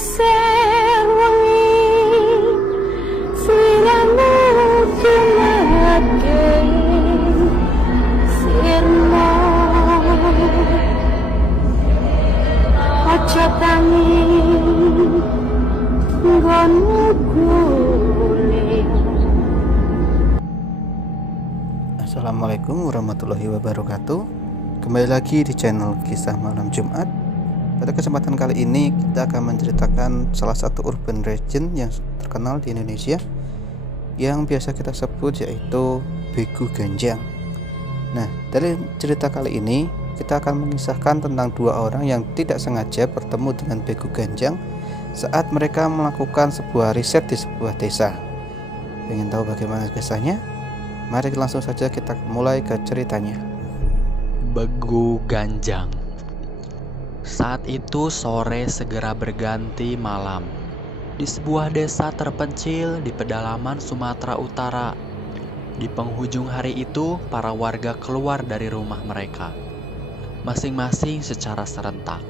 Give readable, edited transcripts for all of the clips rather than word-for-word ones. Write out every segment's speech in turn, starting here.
Sing wengi sliramu cumake sirmo aja tangi nggonmu golek. Assalamualaikum warahmatullahi wabarakatuh. Kembali lagi di channel Kisah Malam Jumat. Pada kesempatan kali ini kita akan menceritakan salah satu urban legend yang terkenal di Indonesia yang biasa kita sebut yaitu Begu Ganjang. Nah, dari cerita kali ini kita akan mengisahkan tentang dua orang yang tidak sengaja bertemu dengan Begu Ganjang saat mereka melakukan sebuah riset di sebuah desa. Ingin tahu bagaimana kisahnya? Mari langsung saja kita mulai ke ceritanya. Begu Ganjang. Saat itu sore segera berganti malam di sebuah desa terpencil di pedalaman Sumatera Utara. Di penghujung hari itu, para warga keluar dari rumah mereka, masing-masing secara serentak.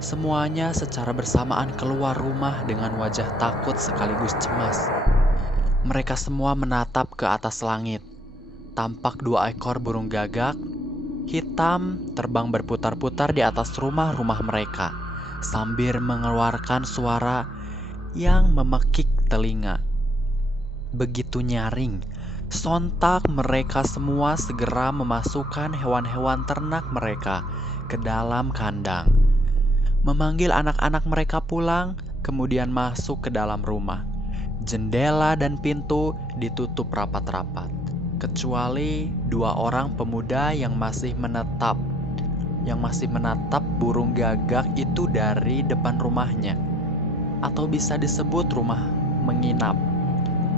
Semuanya secara bersamaan keluar rumah dengan wajah takut sekaligus cemas. Mereka semua menatap ke atas langit. Tampak dua ekor burung gagak hitam terbang berputar-putar di atas rumah-rumah mereka sambil mengeluarkan suara yang memekik telinga. Begitu nyaring, sontak mereka semua segera memasukkan hewan-hewan ternak mereka ke dalam kandang, memanggil anak-anak mereka pulang, kemudian masuk ke dalam rumah. Jendela dan pintu ditutup rapat-rapat, kecuali dua orang pemuda yang masih menatap burung gagak itu dari depan rumahnya, atau bisa disebut rumah menginap.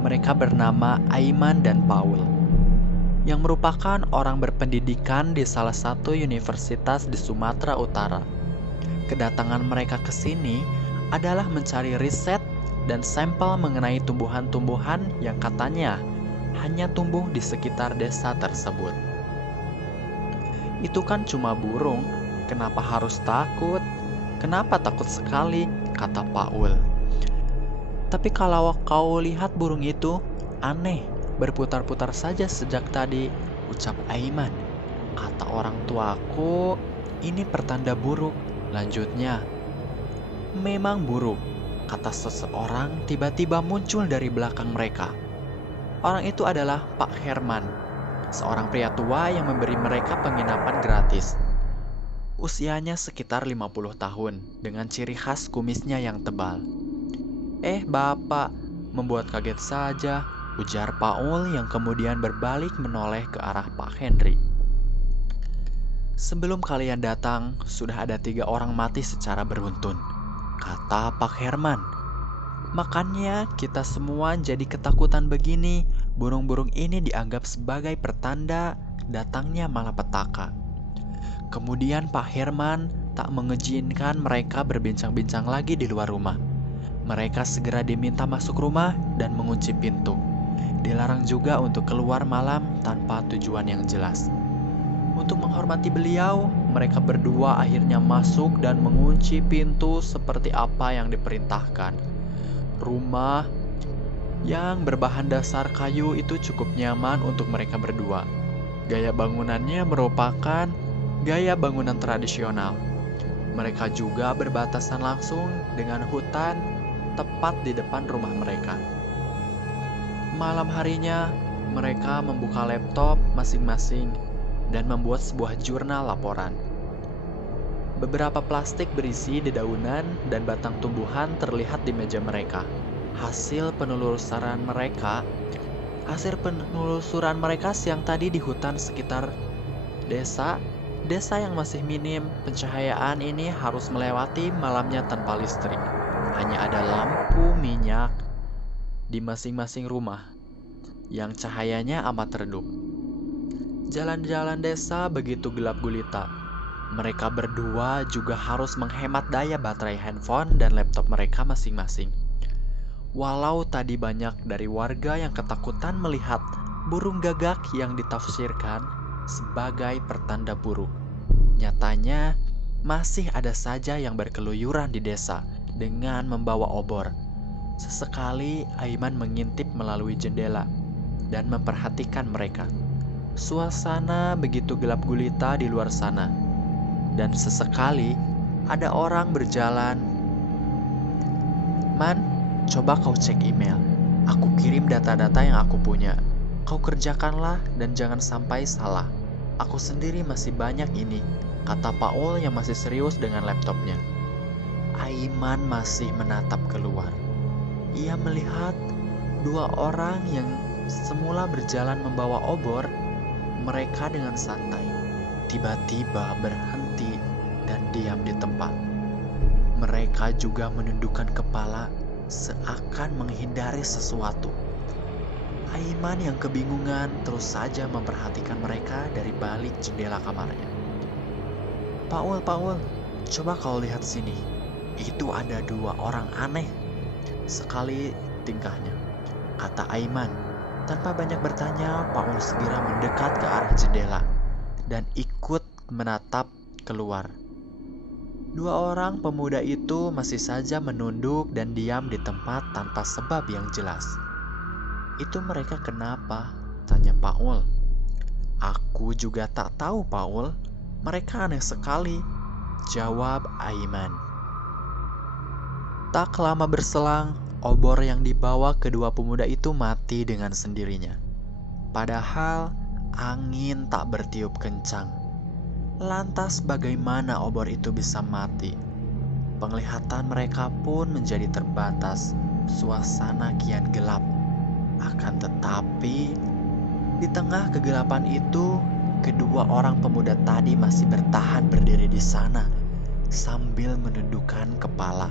Mereka bernama Aiman dan Paul, yang merupakan orang berpendidikan di salah satu universitas di Sumatera Utara. Kedatangan mereka ke sini adalah mencari riset dan sampel mengenai tumbuhan-tumbuhan yang katanya hanya tumbuh di sekitar desa tersebut. Itu kan cuma burung, kenapa harus takut? Kenapa takut sekali? Kata Paul. Tapi kalau kau lihat burung itu, aneh, berputar-putar saja sejak tadi, ucap Aiman. Kata orang tuaku, ini pertanda buruk. Lanjutnya, memang buruk, kata seseorang tiba-tiba muncul dari belakang mereka. Orang itu adalah Pak Herman, seorang pria tua yang memberi mereka penginapan gratis. Usianya sekitar 50 tahun, dengan ciri khas kumisnya yang tebal. Bapak, membuat kaget saja, ujar Paul yang kemudian berbalik menoleh ke arah Pak Henry. Sebelum kalian datang, sudah ada 3 orang mati secara beruntun, kata Pak Herman. Makanya kita semua jadi ketakutan begini. Burung-burung ini dianggap sebagai pertanda datangnya malapetaka. Kemudian Pak Herman tak mengizinkan mereka berbincang-bincang lagi di luar rumah. Mereka segera diminta masuk rumah dan mengunci pintu. Dilarang juga untuk keluar malam tanpa tujuan yang jelas. Untuk menghormati beliau, mereka berdua akhirnya masuk dan mengunci pintu seperti apa yang diperintahkan. Rumah yang berbahan dasar kayu itu cukup nyaman untuk mereka berdua. Gaya bangunannya merupakan gaya bangunan tradisional. Mereka juga berbatasan langsung dengan hutan tepat di depan rumah mereka. Malam harinya, mereka membuka laptop masing-masing dan membuat sebuah jurnal laporan. Beberapa plastik berisi dedaunan dan batang tumbuhan terlihat di meja mereka. Hasil penelusuran mereka siang tadi di hutan sekitar desa yang masih minim pencahayaan ini harus melewati malamnya tanpa listrik. Hanya ada lampu minyak di masing-masing rumah yang cahayanya amat redup. Jalan-jalan desa begitu gelap gulita. Mereka berdua juga harus menghemat daya baterai handphone dan laptop mereka masing-masing. Walau tadi banyak dari warga yang ketakutan melihat burung gagak yang ditafsirkan sebagai pertanda buruk, nyatanya masih ada saja yang berkeluyuran di desa dengan membawa obor. Sesekali Aiman mengintip melalui jendela dan memperhatikan mereka. Suasana begitu gelap gulita di luar sana, dan sesekali ada orang berjalan. "Man, coba kau cek email. Aku kirim data-data yang aku punya. Kau kerjakanlah dan jangan sampai salah. Aku sendiri masih banyak ini," kata Paul yang masih serius dengan laptopnya. Aiman masih menatap keluar. Ia melihat dua orang yang semula berjalan membawa obor. Mereka dengan santai tiba-tiba berhenti dan diam di tempat. Mereka juga menundukkan kepala seakan menghindari sesuatu. Aiman yang kebingungan terus saja memperhatikan mereka dari balik jendela kamarnya. Paul, coba kau lihat sini. Itu ada dua orang aneh sekali tingkahnya," kata Aiman. Tanpa banyak bertanya, Paul segera mendekat ke arah jendela dan ikut menatap keluar. Dua orang pemuda itu masih saja menunduk dan diam di tempat tanpa sebab yang jelas. "Itu mereka kenapa?" tanya Paul. "Aku juga tak tahu, Paul. Mereka aneh sekali," jawab Aiman. Tak lama berselang, obor yang dibawa kedua pemuda itu mati dengan sendirinya. Padahal angin tak bertiup kencang. Lantas bagaimana obor itu bisa mati? Penglihatan mereka pun menjadi terbatas. Suasana kian gelap. Akan tetapi, di tengah kegelapan itu, kedua orang pemuda tadi masih bertahan berdiri di sana sambil menundukkan kepala.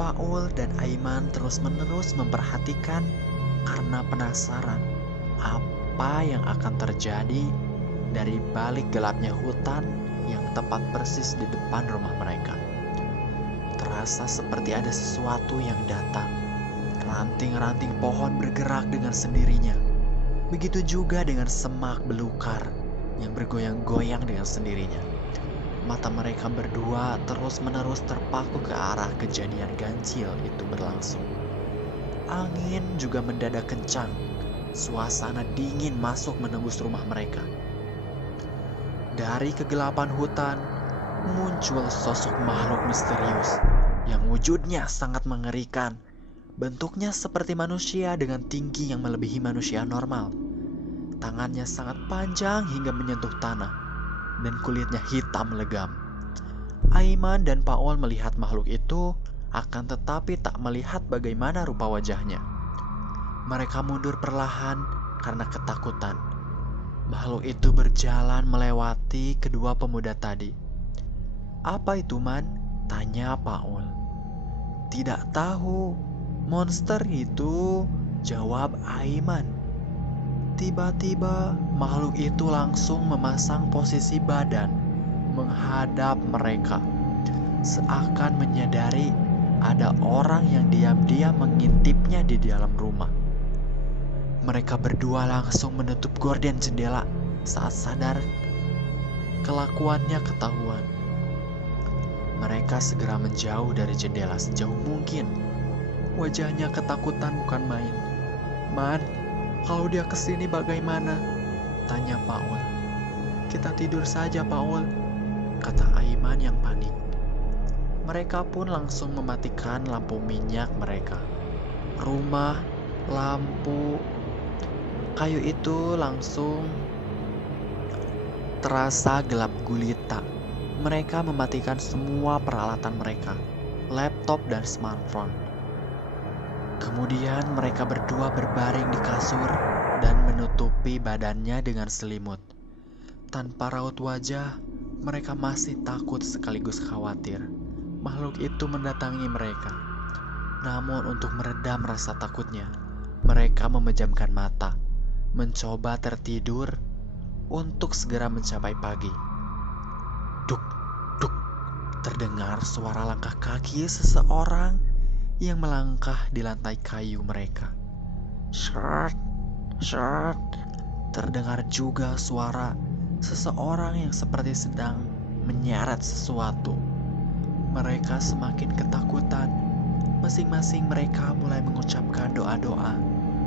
Paul dan Aiman terus-menerus memperhatikan karena penasaran apa yang akan terjadi dari balik gelapnya hutan yang tepat persis di depan rumah mereka. Terasa seperti ada sesuatu yang datang. Ranting-ranting pohon bergerak dengan sendirinya. Begitu juga dengan semak belukar yang bergoyang-goyang dengan sendirinya. Mata mereka berdua terus-menerus terpaku ke arah kejadian ganjil itu berlangsung. Angin juga mendadak kencang. Suasana dingin masuk menembus rumah mereka. Dari kegelapan hutan, muncul sosok makhluk misterius yang wujudnya sangat mengerikan. Bentuknya seperti manusia dengan tinggi yang melebihi manusia normal. Tangannya sangat panjang hingga menyentuh tanah dan kulitnya hitam legam. Aiman dan Paul melihat makhluk itu, akan tetapi tak melihat bagaimana rupa wajahnya. Mereka mundur perlahan karena ketakutan. Makhluk itu berjalan melewati kedua pemuda tadi. "Apa itu, Man?" tanya Paul. "Tidak tahu. Monster itu," jawab Aiman. Tiba-tiba makhluk itu langsung memasang posisi badan menghadap mereka, seakan menyadari ada orang yang diam-diam mengintipnya di dalam rumah. Mereka berdua langsung menutup gorden jendela saat sadar kelakuannya ketahuan. Mereka segera menjauh dari jendela sejauh mungkin. Wajahnya ketakutan bukan main. "Man, kalau dia kesini bagaimana?" tanya Paul. "Kita tidur saja, Paul," kata Aiman yang panik. Mereka pun langsung mematikan lampu minyak mereka. Rumah, lampu, kayu itu langsung terasa gelap gulita. Mereka mematikan semua peralatan mereka, laptop dan smartphone. Kemudian mereka berdua berbaring di kasur dan menutupi badannya dengan selimut. Tanpa raut wajah, mereka masih takut sekaligus khawatir. Makhluk itu mendatangi mereka. Namun untuk meredam rasa takutnya, mereka memejamkan mata, mencoba tertidur untuk segera mencapai pagi. Duk, duk, terdengar suara langkah kaki seseorang yang melangkah di lantai kayu mereka. Shrt, shrt, terdengar juga suara seseorang yang seperti sedang menyeret sesuatu. Mereka semakin ketakutan. Masing-masing mereka mulai mengucapkan doa-doa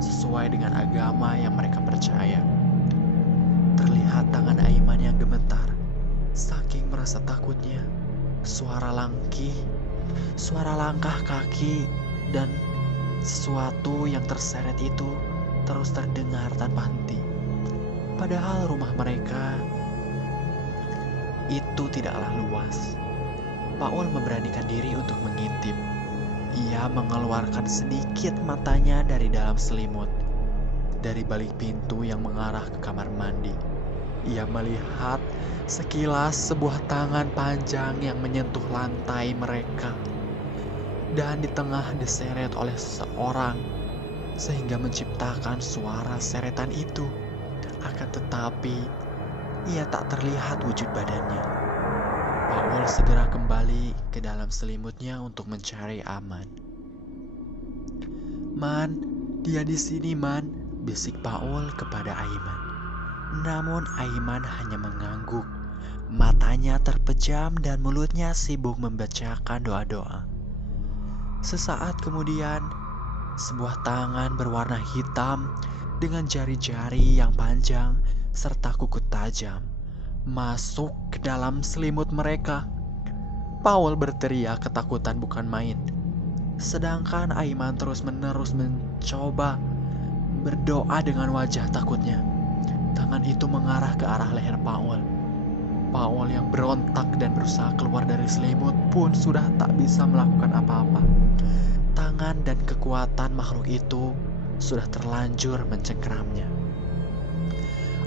sesuai dengan agama yang mereka percaya. Terlihat tangan Aiman yang gemetar, saking merasa takutnya. Suara langkah kaki, dan sesuatu yang terseret itu terus terdengar tanpa henti. Padahal rumah mereka itu tidaklah luas. Paul memberanikan diri untuk mengintip. Ia mengeluarkan sedikit matanya dari dalam selimut. Dari balik pintu yang mengarah ke kamar mandi, ia melihat sekilas sebuah tangan panjang yang menyentuh lantai mereka. Dan di tengah diseret oleh seseorang, sehingga menciptakan suara seretan itu. Akan tetapi, ia tak terlihat wujud badannya. Paul segera kembali ke dalam selimutnya untuk mencari aman. "Man, dia di sini, Man," bisik Paul kepada Aiman. Namun Aiman hanya mengangguk. Matanya terpejam dan mulutnya sibuk membacakan doa-doa. Sesaat kemudian, sebuah tangan berwarna hitam dengan jari-jari yang panjang serta kuku tajam masuk ke dalam selimut mereka. Paul berteriak ketakutan bukan main. Sedangkan Aiman terus-menerus mencoba berdoa dengan wajah takutnya. Tangan itu mengarah ke arah leher Paul. Paul yang berontak dan berusaha keluar dari selimut pun sudah tak bisa melakukan apa-apa. Tangan dan kekuatan makhluk itu sudah terlanjur mencengkeramnya.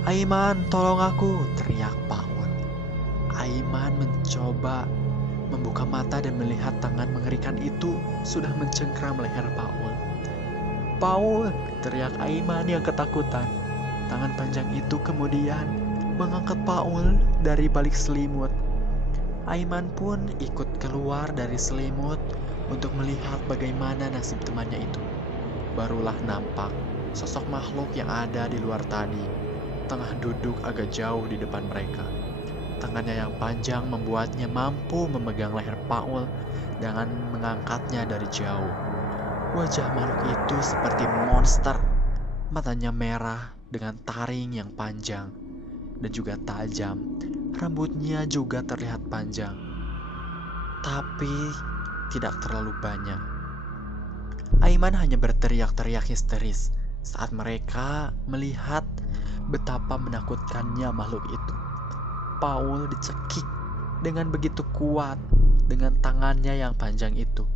"Aiman, tolong aku!" teriak Paul. Aiman mencoba membuka mata dan melihat tangan mengerikan itu sudah mencengkeram leher Paul. "Paul!" teriak Aiman yang ketakutan. Tangan panjang itu kemudian mengangkat Paul dari balik selimut. Aiman pun ikut keluar dari selimut untuk melihat bagaimana nasib temannya itu. Barulah nampak sosok makhluk yang ada di luar tadi tengah duduk agak jauh di depan mereka. Tangannya yang panjang membuatnya mampu memegang leher Paul dengan mengangkatnya dari jauh. Wajah makhluk itu seperti monster. Matanya merah dengan taring yang panjang dan juga tajam. Rambutnya juga terlihat panjang, tapi tidak terlalu banyak. Aiman hanya berteriak-teriak histeris saat mereka melihat betapa menakutkannya makhluk itu. Paul dicekik dengan begitu kuat dengan tangannya yang panjang itu.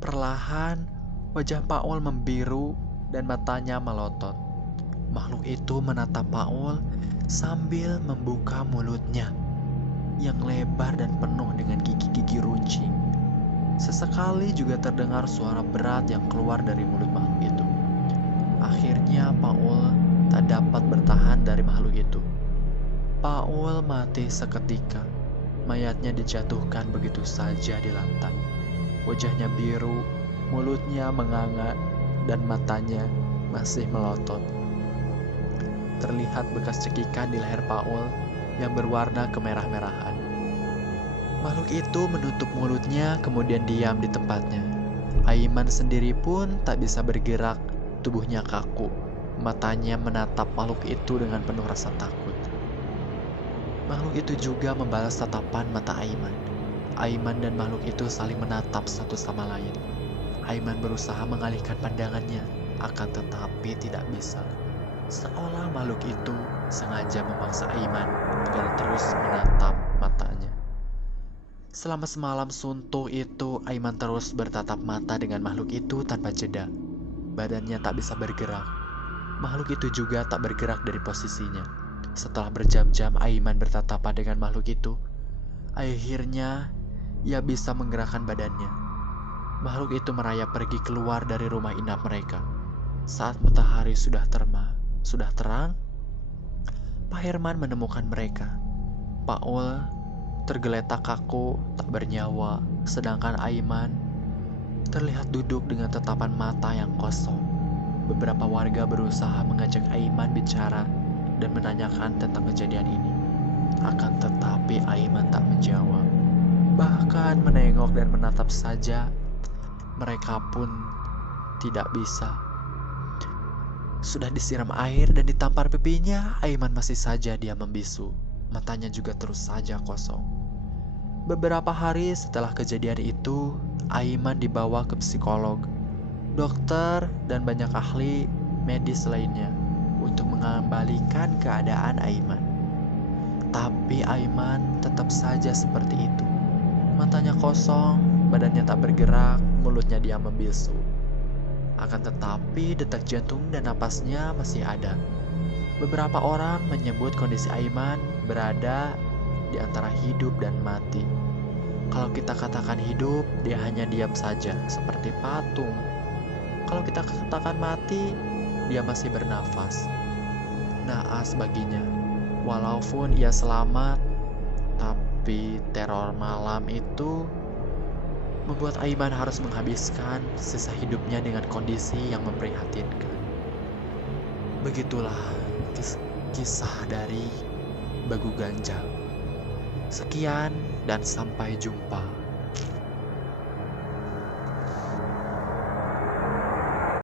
Perlahan wajah Paul membiru dan matanya melotot. Makhluk itu menatap Paul sambil membuka mulutnya yang lebar dan penuh dengan gigi-gigi runcing. Sesekali juga terdengar suara berat yang keluar dari mulut makhluk itu. Akhirnya Paul tak dapat bertahan dari makhluk itu. Paul mati seketika. Mayatnya dijatuhkan begitu saja di lantai. Wajahnya biru, mulutnya menganga, dan matanya masih melotot. Terlihat bekas cekikan di leher Paul yang berwarna kemerah-merahan. Makhluk itu menutup mulutnya kemudian diam di tempatnya. Aiman sendiri pun tak bisa bergerak, tubuhnya kaku. Matanya menatap makhluk itu dengan penuh rasa takut. Makhluk itu juga membalas tatapan mata Aiman. Aiman dan makhluk itu saling menatap satu sama lain. Aiman berusaha mengalihkan pandangannya, akan tetapi tidak bisa. Seolah makhluk itu sengaja memaksa Aiman agar terus menatap matanya. Selama semalam suntuk itu, Aiman terus bertatap mata dengan makhluk itu tanpa jeda. Badannya tak bisa bergerak. Makhluk itu juga tak bergerak dari posisinya. Setelah berjam-jam Aiman bertatapan dengan makhluk itu, akhirnya ia bisa menggerakkan badannya. Makhluk itu merayap pergi keluar dari rumah inap mereka. Saat matahari sudah terang, Pak Herman menemukan mereka. Paul tergeletak kaku, tak bernyawa, sedangkan Aiman terlihat duduk dengan tatapan mata yang kosong. Beberapa warga berusaha mengajak Aiman bicara dan menanyakan tentang kejadian ini. Akan tetapi Aiman tak menjawab. Bahkan menengok dan menatap saja, mereka pun tidak bisa. Sudah disiram air dan ditampar pipinya, Aiman masih saja dia membisu. Matanya juga terus saja kosong. Beberapa hari setelah kejadian itu, Aiman dibawa ke psikolog, dokter, dan banyak ahli medis lainnya untuk mengembalikan keadaan Aiman. Tapi Aiman tetap saja seperti itu. Matanya kosong, badannya tak bergerak, mulutnya dia membisu. Akan tetapi detak jantung dan napasnya masih ada. Beberapa orang menyebut kondisi Aiman berada di antara hidup dan mati. Kalau kita katakan hidup, dia hanya diam saja seperti patung. Kalau kita katakan mati, dia masih bernafas. Naas baginya. Walaupun ia selamat, tapi teror malam itu membuat Aiman harus menghabiskan sisa hidupnya dengan kondisi yang memprihatinkan. Begitulah kisah dari Bagu Ganjang. Sekian dan sampai jumpa.